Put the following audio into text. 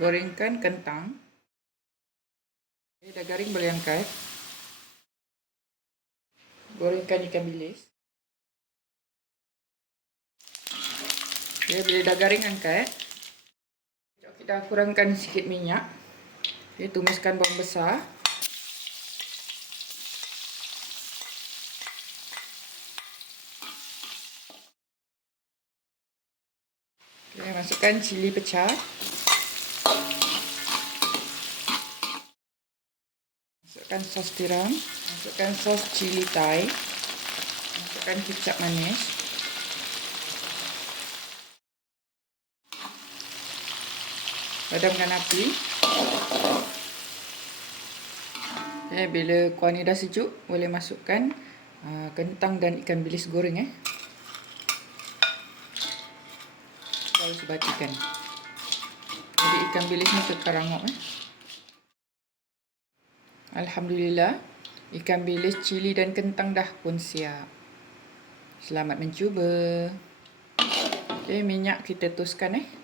gorengkan kentang. Dah garing, boleh angkat. Gorengkan ikan bilis. Bila dah garing, angkat. Kita kurangkan sikit minyak. Tumiskan bawang besar. Masukkan cili pecah. Masukkan sos tiram. Masukkan sos cili Thai. Masukkan kicap manis. Padamkan api. Bila kuah ni dah sejuk, boleh masukkan kentang dan ikan bilis goreng. Baru sebatikan. Jadi ikan bilis ni kekar rangup. Alhamdulillah, ikan bilis, cili dan kentang dah pun siap. Selamat mencuba. Minyak kita tuskan.